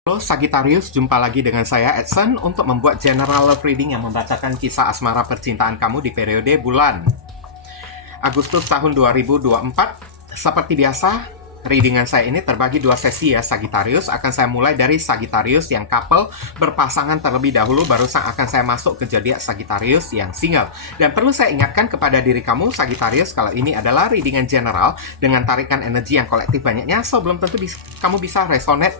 Halo Sagittarius, jumpa lagi dengan saya Edson untuk membuat general love reading yang membacakan kisah asmara percintaan kamu di periode bulan Agustus tahun 2024. Seperti biasa, readingan saya ini terbagi dua sesi ya Sagittarius. Akan saya mulai dari Sagittarius yang couple berpasangan terlebih dahulu, barusan akan saya masuk ke zodiak Sagittarius yang single. Dan perlu saya ingatkan kepada diri kamu Sagittarius, kalau ini adalah readingan general dengan tarikan energi yang kolektif banyaknya, so belum tentu kamu bisa resonate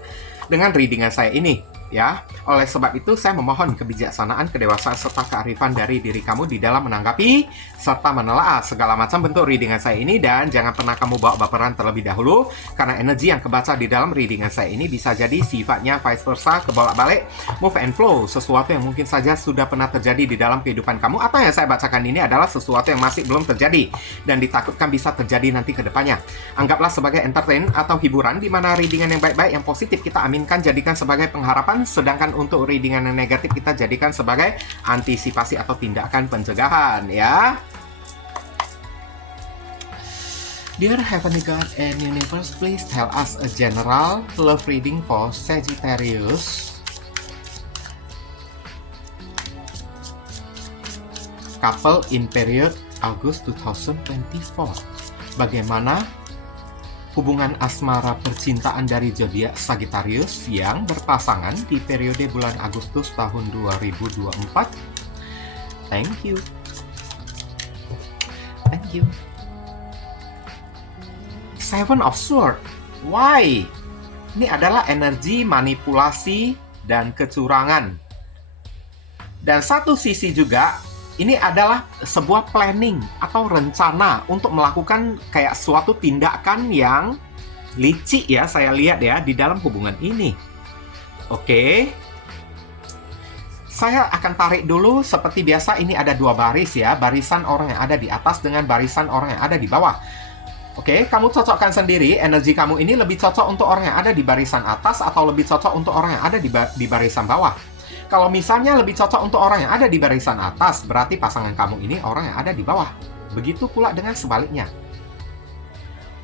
dengan readingan saya ini, ya. Oleh sebab itu, saya memohon kebijaksanaan, kedewasaan, serta kearifan dari diri kamu di dalam menanggapi serta menelaah segala macam bentuk readingan saya ini, dan jangan pernah kamu bawa baperan terlebih dahulu, karena energi yang kebaca di dalam readingan saya ini bisa jadi sifatnya vice versa, kebolak-balik, move and flow, sesuatu yang mungkin saja sudah pernah terjadi di dalam kehidupan kamu, atau yang saya bacakan ini adalah sesuatu yang masih belum terjadi, dan ditakutkan bisa terjadi nanti ke depannya. Anggaplah sebagai entertain atau hiburan, di mana readingan yang baik-baik, yang positif kita aminkan, jadikan sebagai pengharapan, sedangkan untuk readingan yang negatif kita jadikan sebagai antisipasi atau tindakan pencegahan, ya. Dear Heavenly God and Universe, please tell us a general love reading for Sagittarius. Couple in period August 2024. Bagaimana hubungan asmara percintaan dari zodiak Sagittarius yang berpasangan di periode bulan Agustus tahun 2024? Thank you. Thank you. Seven of Swords. Why? Ini adalah energi manipulasi dan kecurangan. Dan satu sisi juga, ini adalah sebuah planning atau rencana untuk melakukan kayak suatu tindakan yang licik ya, saya lihat ya, di dalam hubungan ini. Oke. Saya akan tarik dulu seperti biasa, ini ada dua baris ya, barisan orang yang ada di atas dengan barisan orang yang ada di bawah. Oke, kamu cocokkan sendiri, energi kamu ini lebih cocok untuk orang yang ada di barisan atas atau lebih cocok untuk orang yang ada di barisan bawah. Kalau misalnya lebih cocok untuk orang yang ada di barisan atas, berarti pasangan kamu ini orang yang ada di bawah. Begitu pula dengan sebaliknya.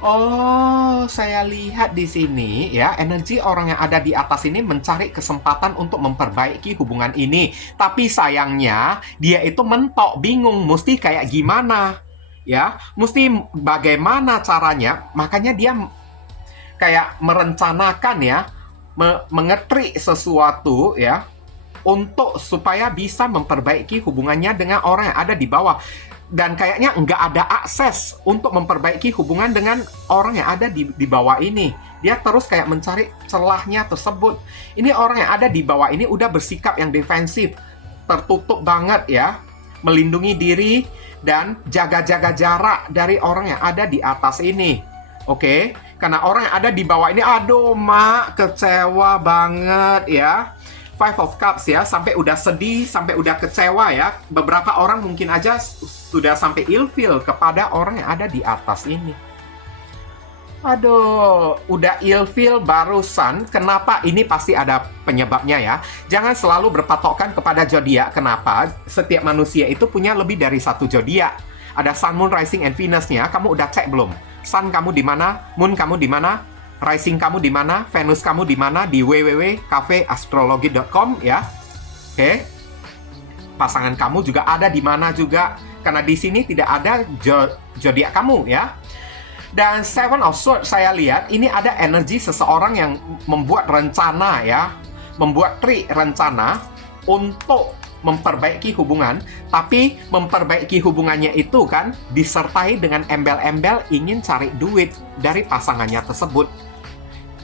Oh, saya lihat di sini ya, energi orang yang ada di atas ini mencari kesempatan untuk memperbaiki hubungan ini. Tapi sayangnya, dia itu mentok, bingung, mesti kayak gimana. Ya, mesti bagaimana caranya, makanya dia kayak merencanakan ya, mengetrik sesuatu ya, untuk supaya bisa memperbaiki hubungannya dengan orang yang ada di bawah. Dan kayaknya nggak ada akses untuk memperbaiki hubungan dengan orang yang ada di bawah ini. Dia terus kayak mencari celahnya tersebut. Ini orang yang ada di bawah ini udah bersikap yang defensif, tertutup banget ya, melindungi diri dan jaga-jaga jarak dari orang yang ada di atas ini. Oke? Karena orang yang ada di bawah ini, aduh mak, kecewa banget ya. Five of Cups ya, sampai udah sedih, sampai udah kecewa ya. Beberapa orang mungkin aja sudah sampai ilfeel kepada orang yang ada di atas ini. Aduh, udah ilfeel barusan. Kenapa? Ini pasti ada penyebabnya ya. Jangan selalu berpatokan kepada zodiak. Kenapa? Setiap manusia itu punya lebih dari satu zodiak. Ada Sun, Moon, Rising, and Venus-nya. Kamu udah cek belum? Sun kamu di mana? Moon kamu di mana? Rising kamu di mana? Venus kamu di mana? Di www.cafeastrology.com ya. Oke. Pasangan kamu juga ada di mana juga? Karena di sini tidak ada zodiak kamu ya. Dan Seven of Swords saya lihat ini ada energi seseorang yang membuat rencana ya, membuat rencana untuk memperbaiki hubungan, tapi memperbaiki hubungannya itu kan disertai dengan embel-embel ingin cari duit dari pasangannya tersebut.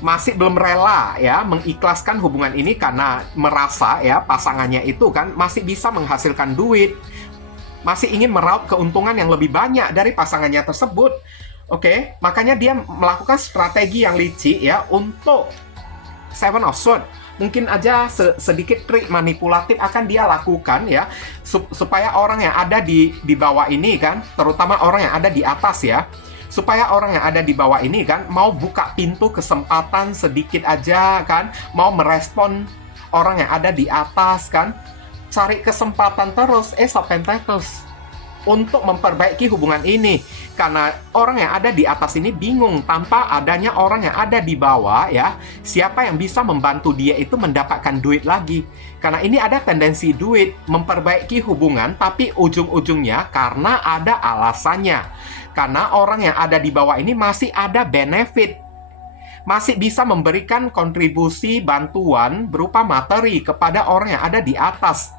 Masih belum rela ya mengikhlaskan hubungan ini karena merasa ya pasangannya itu kan masih bisa menghasilkan duit, masih ingin meraup keuntungan yang lebih banyak dari pasangannya tersebut. Oke, makanya dia melakukan strategi yang licik ya untuk Seven of Swords. Mungkin aja sedikit trik manipulatif akan dia lakukan ya, supaya orang yang ada di bawah ini kan, terutama orang yang ada di atas ya, supaya orang yang ada di bawah ini kan mau buka pintu kesempatan sedikit aja kan, mau merespon orang yang ada di atas kan, cari kesempatan terus. Ace of Pentacles. untuk memperbaiki hubungan ini. Karena orang yang ada di atas ini bingung tanpa adanya orang yang ada di bawah ya. Siapa yang bisa membantu dia itu mendapatkan duit lagi. Karena ini ada tendensi duit memperbaiki hubungan tapi ujung-ujungnya karena ada alasannya. Karena orang yang ada di bawah ini masih ada benefit. Masih bisa memberikan kontribusi bantuan berupa materi kepada orang yang ada di atas.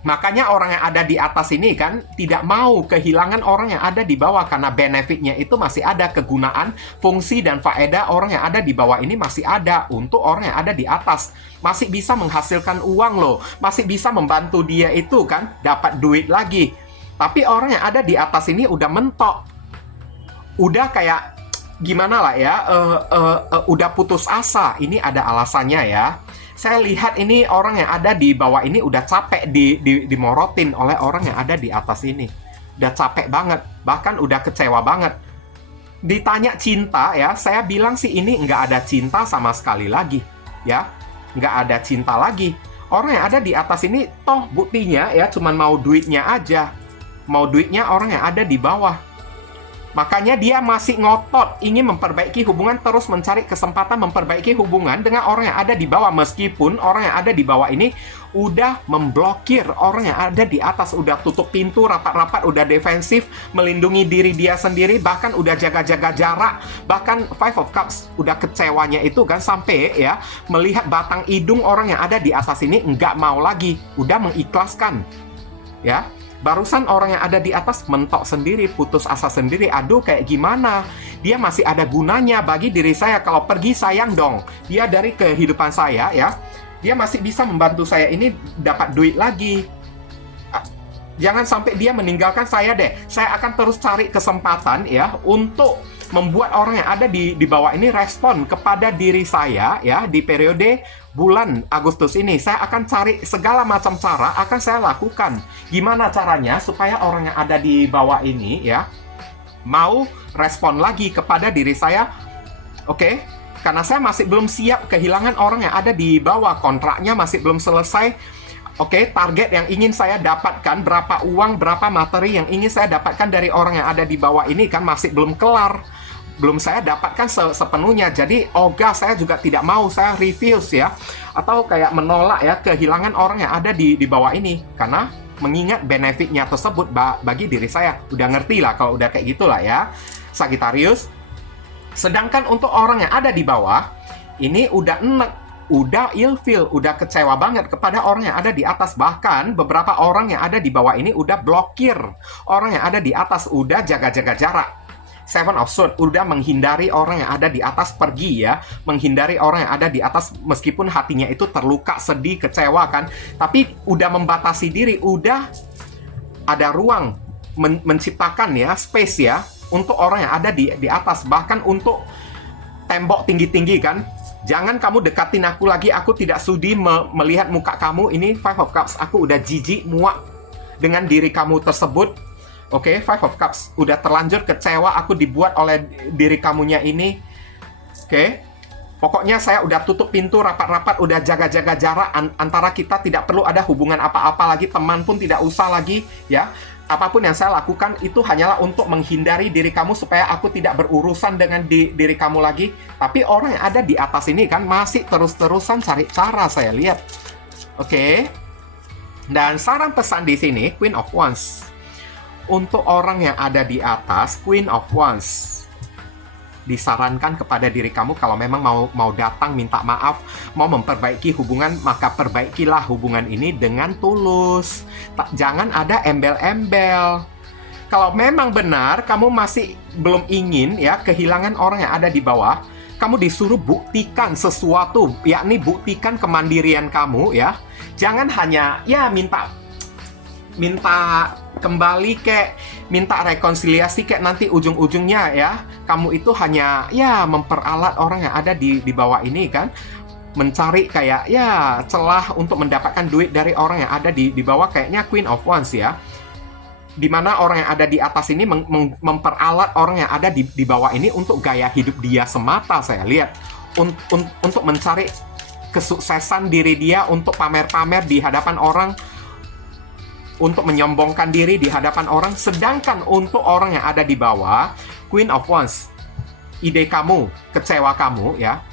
Makanya orang yang ada di atas ini kan tidak mau kehilangan orang yang ada di bawah karena benefitnya itu masih ada, kegunaan, fungsi, dan faedah orang yang ada di bawah ini masih ada untuk orang yang ada di atas. Masih bisa menghasilkan uang loh, masih bisa membantu dia itu kan dapat duit lagi. Tapi orang yang ada di atas ini udah mentok. Udah kayak gimana lah ya, udah putus asa. Ini ada alasannya ya. Saya lihat ini orang yang ada di bawah ini udah capek dimorotin oleh orang yang ada di atas ini. Udah capek banget, bahkan udah kecewa banget. Ditanya cinta ya, saya bilang sih ini nggak ada cinta sama sekali lagi. Ya, nggak ada cinta lagi. Orang yang ada di atas ini toh buktinya ya cuman mau duitnya aja. Mau duitnya orang yang ada di bawah. Makanya dia masih ngotot ingin memperbaiki hubungan, terus mencari kesempatan memperbaiki hubungan dengan orang yang ada di bawah. Meskipun orang yang ada di bawah ini udah memblokir orang yang ada di atas, udah tutup pintu rapat-rapat, udah defensif, melindungi diri dia sendiri, bahkan udah jaga-jaga jarak. Bahkan Five of Cups udah kecewanya itu kan sampai ya melihat batang hidung orang yang ada di atas ini nggak mau lagi, udah mengikhlaskan ya. Barusan orang yang ada di atas mentok sendiri, putus asa sendiri. Aduh, kayak gimana? Dia masih ada gunanya bagi diri saya. Kalau pergi, sayang dong. Dia dari kehidupan saya, ya. Dia masih bisa membantu saya ini dapat duit lagi. Jangan sampai dia meninggalkan saya deh. Saya akan terus cari kesempatan, ya, untuk membuat orang yang ada di bawah ini respon kepada diri saya, ya, di periode bulan Agustus ini. Saya akan cari segala macam cara, akan saya lakukan. Gimana caranya supaya orang yang ada di bawah ini, ya, mau respon lagi kepada diri saya. Oke? Karena saya masih belum siap kehilangan orang yang ada di bawah. Kontraknya masih belum selesai. Oke, target yang ingin saya dapatkan, berapa uang, berapa materi yang ingin saya dapatkan dari orang yang ada di bawah ini kan masih belum kelar. Belum saya dapatkan sepenuhnya. Jadi, ogah saya juga tidak mau, saya refuse ya. Atau kayak menolak ya, kehilangan orang yang ada di bawah ini. Karena mengingat benefitnya tersebut bagi diri saya. Udah ngerti lah kalau udah kayak gitulah ya, Sagittarius. Sedangkan untuk orang yang ada di bawah, ini udah enek. Udah ilfeel, udah kecewa banget kepada orang yang ada di atas. Bahkan beberapa orang yang ada di bawah ini udah blokir orang yang ada di atas, udah jaga-jaga jarak. Seven of Swords, udah menghindari orang yang ada di atas pergi ya. Menghindari orang yang ada di atas meskipun hatinya itu terluka, sedih, kecewa kan. Tapi udah membatasi diri, udah ada ruang menciptakan ya, space ya, untuk orang yang ada di atas. Bahkan untuk tembok tinggi-tinggi kan. Jangan kamu dekatin aku lagi, aku tidak sudi melihat muka kamu. Ini Five of Cups, aku udah jijik, muak dengan diri kamu tersebut. Oke, Five of Cups, udah terlanjur kecewa, aku dibuat oleh diri kamunya ini. Oke, pokoknya saya udah tutup pintu rapat-rapat, udah jaga-jaga jarak antara kita, tidak perlu ada hubungan apa-apa lagi, teman pun tidak usah lagi, ya. Apapun yang saya lakukan itu hanyalah untuk menghindari diri kamu supaya aku tidak berurusan dengan diri kamu lagi. Tapi orang yang ada di atas ini kan masih terus-terusan cari cara, saya lihat. Oke. Dan saran pesan di sini, Queen of Wands. Untuk orang yang ada di atas, Queen of Wands, disarankan kepada diri kamu kalau memang mau datang minta maaf, mau memperbaiki hubungan, maka perbaikilah hubungan ini dengan tulus. Jangan ada embel-embel. Kalau memang benar kamu masih belum ingin ya kehilangan orang yang ada di bawah, kamu disuruh buktikan sesuatu, yakni buktikan kemandirian kamu ya. Jangan hanya ya minta kembali kek, minta rekonsiliasi kek, nanti ujung-ujungnya ya kamu itu hanya ya memperalat orang yang ada di bawah ini kan, mencari kayak ya celah untuk mendapatkan duit dari orang yang ada di bawah. Kayaknya Queen of Wands ya, dimana orang yang ada di atas ini memperalat orang yang ada di bawah ini untuk gaya hidup dia semata, saya lihat, untuk mencari kesuksesan diri dia, untuk pamer-pamer di hadapan orang. untuk menyombongkan diri di hadapan orang, sedangkan untuk orang yang ada di bawah, Queen of Wands, ide kamu, kecewa kamu ya,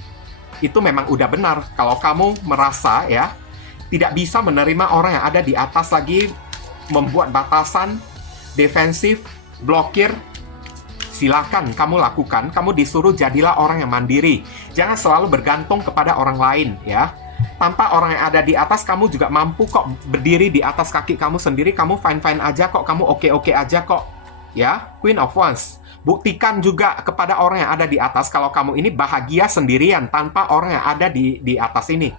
itu memang udah benar. Kalau kamu merasa ya tidak bisa menerima orang yang ada di atas lagi, membuat batasan, defensif, blokir, silakan kamu lakukan. Kamu disuruh jadilah orang yang mandiri. Jangan selalu bergantung kepada orang lain ya. Tanpa orang yang ada di atas, kamu juga mampu kok berdiri di atas kaki kamu sendiri. Kamu fine-fine aja kok, kamu oke-oke aja kok ya. Queen of Wands, buktikan juga kepada orang yang ada di atas kalau kamu ini bahagia sendirian tanpa orang yang ada di atas ini.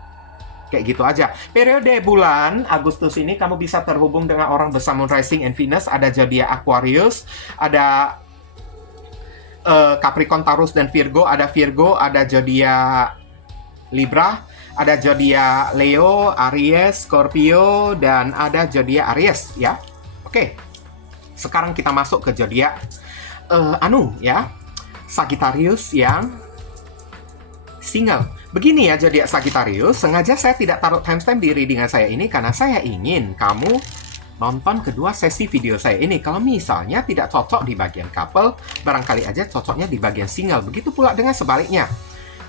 Kayak gitu aja. Periode bulan Agustus ini kamu bisa terhubung dengan orang bersama Rising and Venus. Ada zodiak Aquarius, ada Capricorn, Taurus, dan Virgo. Ada Virgo, ada zodiak Libra, ada zodiak Leo, Aries, Scorpio, dan ada zodiak Aries ya. Oke. Sekarang kita masuk ke zodiak ya. Sagittarius yang single. Begini ya zodiak Sagittarius, sengaja saya tidak taruh timestamp di readingan saya ini karena saya ingin kamu nonton kedua sesi video saya ini. Kalau misalnya tidak cocok di bagian couple, barangkali aja cocoknya di bagian single. Begitu pula dengan sebaliknya.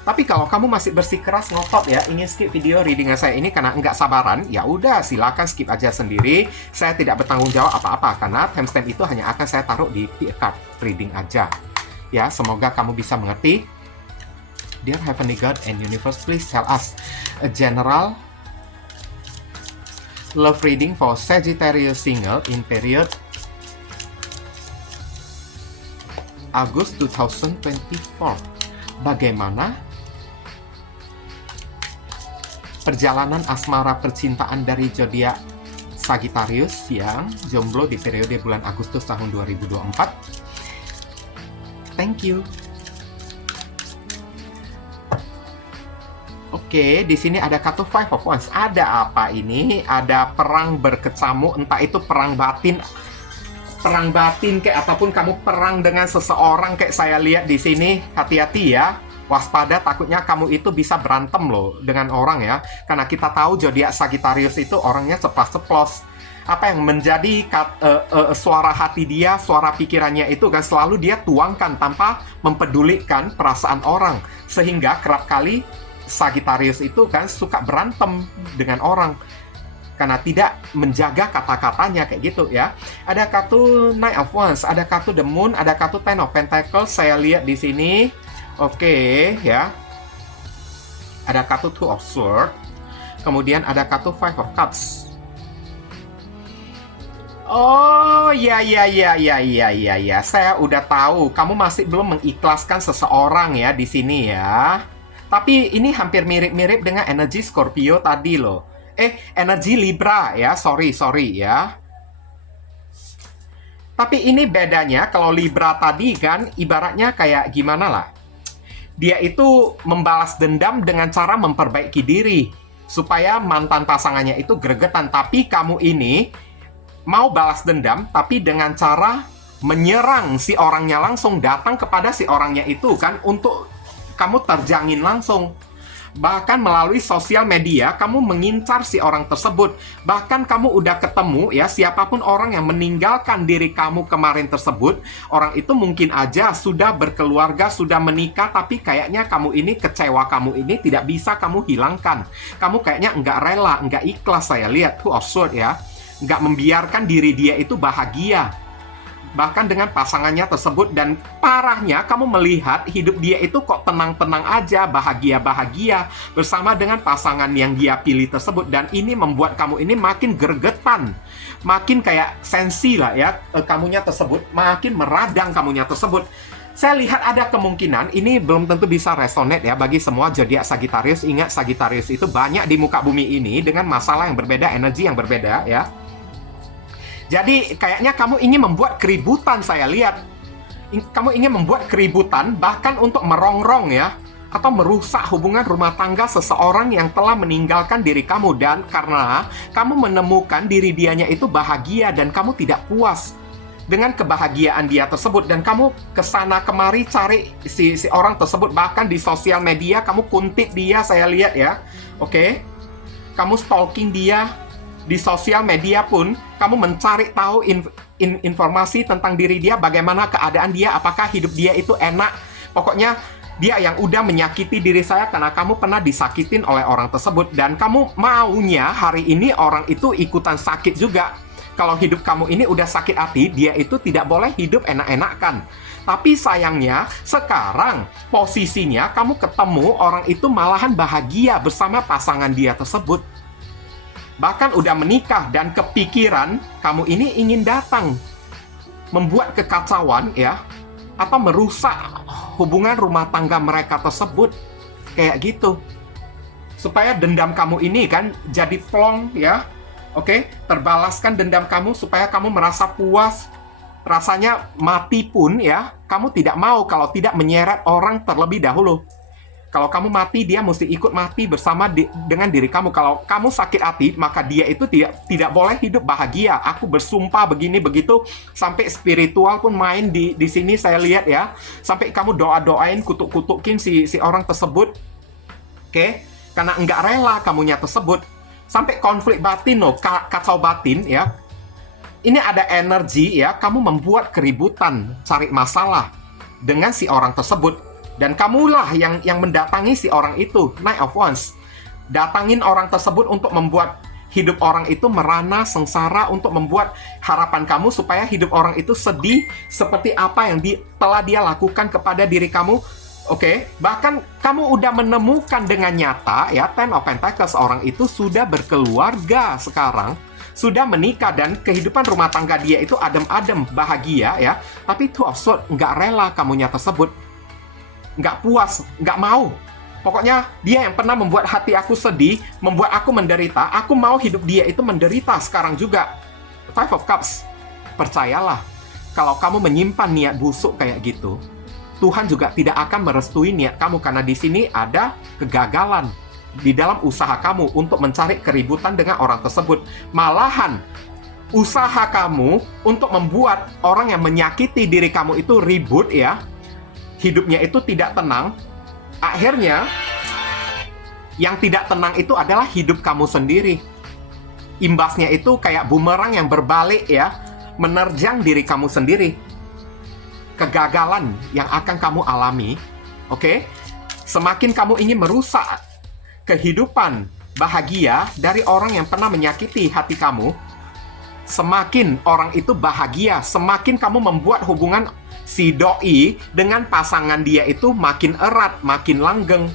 Tapi kalau kamu masih bersikeras ngotot ya, ingin skip video readingan saya ini karena nggak sabaran, ya udah silakan skip aja sendiri. Saya tidak bertanggung jawab apa-apa karena timestamp itu hanya akan saya taruh di card reading aja. Ya, semoga kamu bisa mengerti. Dear Heavenly God and Universe, please tell us a general love reading for Sagittarius single in period Agust 2024. Bagaimana perjalanan asmara percintaan dari zodiak Sagittarius yang jomblo di periode bulan Agustus tahun 2024? Thank you. Oke, di sini ada kartu Five of Wands. Ada apa ini? Ada perang berkecamuk, entah itu perang batin kayak ataupun kamu perang dengan seseorang kayak saya lihat di sini. Hati-hati ya. Waspada, takutnya kamu itu bisa berantem loh dengan orang ya. Karena kita tahu zodiak Sagittarius itu orangnya ceplas-ceplos. Apa yang menjadi suara hati dia, suara pikirannya itu kan selalu dia tuangkan tanpa mempedulikan perasaan orang. Sehingga kerap kali Sagittarius itu kan suka berantem dengan orang karena tidak menjaga kata-katanya kayak gitu ya. Ada kartu Knight of Wands, ada kartu The Moon, ada kartu Ten of Pentacles. Saya lihat di sini. Oke ya. Ada kartu Two of Swords. Kemudian ada kartu Five of Cups. Oh ya. Saya udah tahu kamu masih belum mengikhlaskan seseorang ya di sini ya. Tapi ini hampir mirip-mirip dengan energi Scorpio tadi loh. Energi Libra ya, sorry ya. Tapi ini bedanya, kalau Libra tadi kan ibaratnya kayak gimana lah. Dia itu membalas dendam dengan cara memperbaiki diri. Supaya mantan pasangannya itu gregetan. Tapi kamu ini mau balas dendam, tapi dengan cara menyerang si orangnya langsung. Datang kepada si orangnya itu kan untuk kamu terjangin langsung. Bahkan melalui sosial media, kamu mengincar si orang tersebut. Bahkan kamu udah ketemu ya, siapapun orang yang meninggalkan diri kamu kemarin tersebut, orang itu mungkin aja sudah berkeluarga, sudah menikah, tapi kayaknya kamu ini, kecewa kamu ini tidak bisa kamu hilangkan. Kamu kayaknya nggak rela, nggak ikhlas saya lihat. Two of Swords ya. Nggak membiarkan diri dia itu bahagia. Bahkan dengan pasangannya tersebut, dan parahnya kamu melihat hidup dia itu kok tenang-tenang aja, bahagia-bahagia bersama dengan pasangan yang dia pilih tersebut. Dan ini membuat kamu ini makin gregetan, makin kayak sensi lah ya, kamunya tersebut, makin meradang kamunya tersebut. Saya lihat ada kemungkinan, ini belum tentu bisa resonate ya bagi semua zodiak Sagittarius. Ingat, Sagittarius itu banyak di muka bumi ini dengan masalah yang berbeda, energi yang berbeda ya. Jadi kayaknya kamu ingin membuat keributan, saya lihat. Kamu ingin membuat keributan bahkan untuk merongrong ya, atau merusak hubungan rumah tangga seseorang yang telah meninggalkan diri kamu. Dan karena kamu menemukan diri dianya itu bahagia dan kamu tidak puas dengan kebahagiaan dia tersebut, dan kamu kesana kemari cari si orang tersebut. Bahkan di sosial media kamu kuntit dia, saya lihat ya. Oke, kamu stalking dia di sosial media pun. Kamu mencari tahu informasi tentang diri dia, bagaimana keadaan dia, apakah hidup dia itu enak. Pokoknya dia yang udah menyakiti diri saya karena kamu pernah disakitin oleh orang tersebut. Dan kamu maunya hari ini orang itu ikutan sakit juga. Kalau hidup kamu ini udah sakit hati, dia itu tidak boleh hidup enak-enakan. Tapi sayangnya, sekarang posisinya kamu ketemu orang itu malahan bahagia bersama pasangan dia tersebut. Bahkan udah menikah dan kepikiran kamu ini ingin datang membuat kekacauan ya, atau merusak hubungan rumah tangga mereka tersebut. Kayak gitu. Supaya dendam kamu ini kan jadi plong ya. Oke, terbalaskan dendam kamu supaya kamu merasa puas. Rasanya mati pun ya, kamu tidak mau kalau tidak menyeret orang terlebih dahulu. Kalau kamu mati, dia mesti ikut mati bersama dengan diri kamu. Kalau kamu sakit hati, maka dia itu tidak boleh hidup bahagia. Aku bersumpah begini begitu, sampai spiritual pun main di sini saya lihat ya. Sampai kamu doa-doain, kutuk-kutukin si orang tersebut. Oke, karena enggak rela kamunya tersebut. Sampai konflik batin loh, kacau batin ya. Ini ada energi ya, kamu membuat keributan, cari masalah dengan si orang tersebut. Dan kamulah yang mendatangi si orang itu, Knight of Wands. Datangin orang tersebut untuk membuat hidup orang itu merana, sengsara, untuk membuat harapan kamu supaya hidup orang itu sedih seperti apa yang telah dia lakukan kepada diri kamu. Oke, bahkan kamu udah menemukan dengan nyata ya, Ten of Pentacles, orang itu sudah berkeluarga sekarang, sudah menikah, dan kehidupan rumah tangga dia itu adem-adem, bahagia ya. Tapi Two of Swords nggak rela kamunya tersebut, nggak puas, nggak mau. Pokoknya dia yang pernah membuat hati aku sedih, membuat aku menderita, aku mau hidup dia itu menderita sekarang juga. Five of Cups, percayalah, kalau kamu menyimpan niat busuk kayak gitu, Tuhan juga tidak akan merestui niat kamu, karena di sini ada kegagalan di dalam usaha kamu untuk mencari keributan dengan orang tersebut. Malahan usaha kamu untuk membuat orang yang menyakiti diri kamu itu ribut ya, hidupnya itu tidak tenang. Akhirnya yang tidak tenang itu adalah hidup kamu sendiri. Imbasnya itu kayak bumerang yang berbalik ya, menerjang diri kamu sendiri. Kegagalan yang akan kamu alami, oke? Semakin kamu ingin merusak kehidupan bahagia dari orang yang pernah menyakiti hati kamu, semakin orang itu bahagia, semakin kamu membuat hubungan si doi dengan pasangan dia itu makin erat, makin langgeng.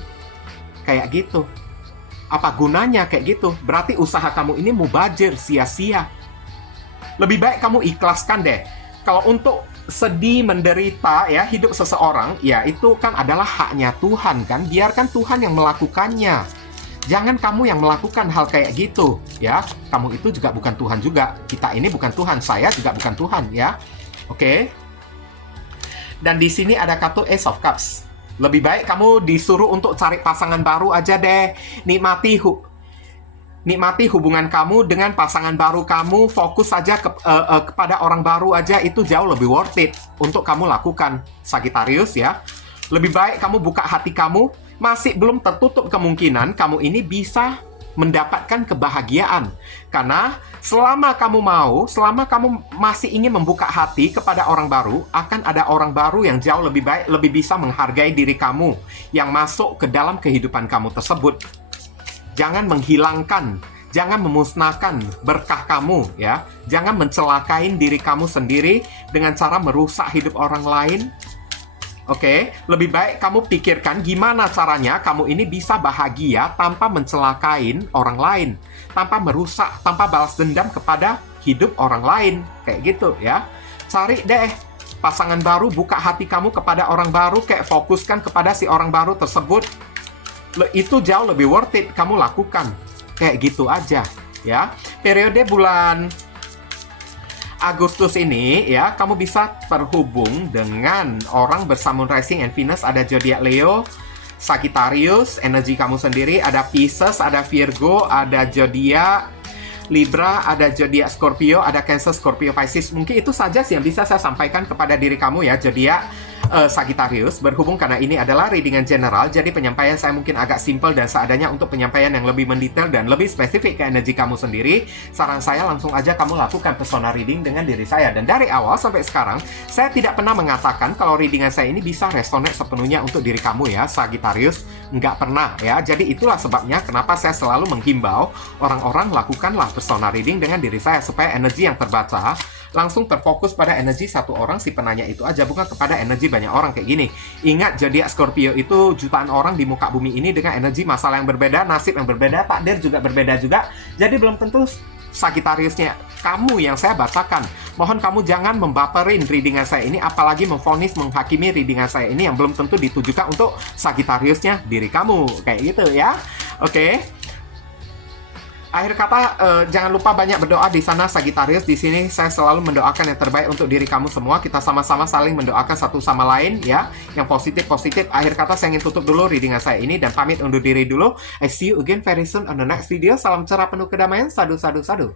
Kayak gitu. Apa gunanya kayak gitu? Berarti usaha kamu ini mubazir, sia-sia. Lebih baik kamu ikhlaskan deh. Kalau untuk sedih, menderita ya, hidup seseorang, ya itu kan adalah haknya Tuhan kan. Biarkan Tuhan yang melakukannya. Jangan kamu yang melakukan hal kayak gitu ya. Kamu itu juga bukan Tuhan juga. Kita ini bukan Tuhan, saya juga bukan Tuhan ya. Oke. Dan di sini ada kartu Ace of Cups. Lebih baik kamu disuruh untuk cari pasangan baru aja deh. Nikmati hubungan kamu dengan pasangan baru kamu. Fokus saja kepada orang baru aja. Itu jauh lebih worth it untuk kamu lakukan, Sagittarius ya. Lebih baik kamu buka hati kamu. Masih belum tertutup kemungkinan kamu ini bisa mendapatkan kebahagiaan. Karena selama kamu masih ingin membuka hati kepada orang baru, akan ada orang baru yang jauh lebih baik, lebih bisa menghargai diri kamu, yang masuk ke dalam kehidupan kamu tersebut. Jangan menghilangkan, jangan memusnahkan berkah kamu ya. Jangan mencelakain diri kamu sendiri dengan cara merusak hidup orang lain. Oke, lebih baik kamu pikirkan gimana caranya kamu ini bisa bahagia tanpa mencelakain orang lain, tanpa merusak, tanpa balas dendam kepada hidup orang lain. Kayak gitu ya. Cari deh pasangan baru, buka hati kamu kepada orang baru, kayak fokuskan kepada si orang baru tersebut. Itu jauh lebih worth it kamu lakukan. Kayak gitu aja ya. Periode bulan Agustus ini ya, kamu bisa terhubung dengan orang bersamun rising and Venus. Ada zodiak Leo, Sagittarius, energi kamu sendiri, ada Pisces, ada Virgo, ada zodiak Libra, ada zodiak Scorpio, ada Cancer, Scorpio, Pisces. Mungkin itu saja sih yang bisa saya sampaikan kepada diri kamu ya, zodiak Sagittarius. Berhubung karena ini adalah readingan general, jadi penyampaian saya mungkin agak simpel dan seadanya. Untuk penyampaian yang lebih mendetail dan lebih spesifik ke energi kamu sendiri, saran saya langsung aja kamu lakukan persona reading dengan diri saya. Dan dari awal sampai sekarang, saya tidak pernah mengatakan kalau readingan saya ini bisa resonate sepenuhnya untuk diri kamu ya, Sagittarius. Nggak pernah ya. Jadi itulah sebabnya kenapa saya selalu menghimbau orang-orang lakukanlah persona reading dengan diri saya, supaya energi yang terbaca langsung terfokus pada energi satu orang si penanya itu aja, bukan kepada energi banyak orang kayak gini. Ingat, zodiak Scorpio itu jutaan orang di muka bumi ini dengan energi masalah yang berbeda, nasib yang berbeda, takdir juga berbeda juga. Jadi belum tentu Sagittariusnya kamu yang saya bacakan. Mohon kamu jangan membaperin readingan saya ini, apalagi memvonis, menghakimi readingan saya ini yang belum tentu ditujukan untuk Sagittariusnya diri kamu. Kayak gitu ya. Oke. Akhir kata, jangan lupa banyak berdoa di sana Sagittarius. Di sini saya selalu mendoakan yang terbaik untuk diri kamu semua. Kita sama-sama saling mendoakan satu sama lain ya, yang positif-positif. Akhir kata saya ingin tutup dulu readingan saya ini dan pamit undur diri dulu. I see you again very soon on the next video. Salam cerah penuh kedamaian. Sadu, sadu, sadu.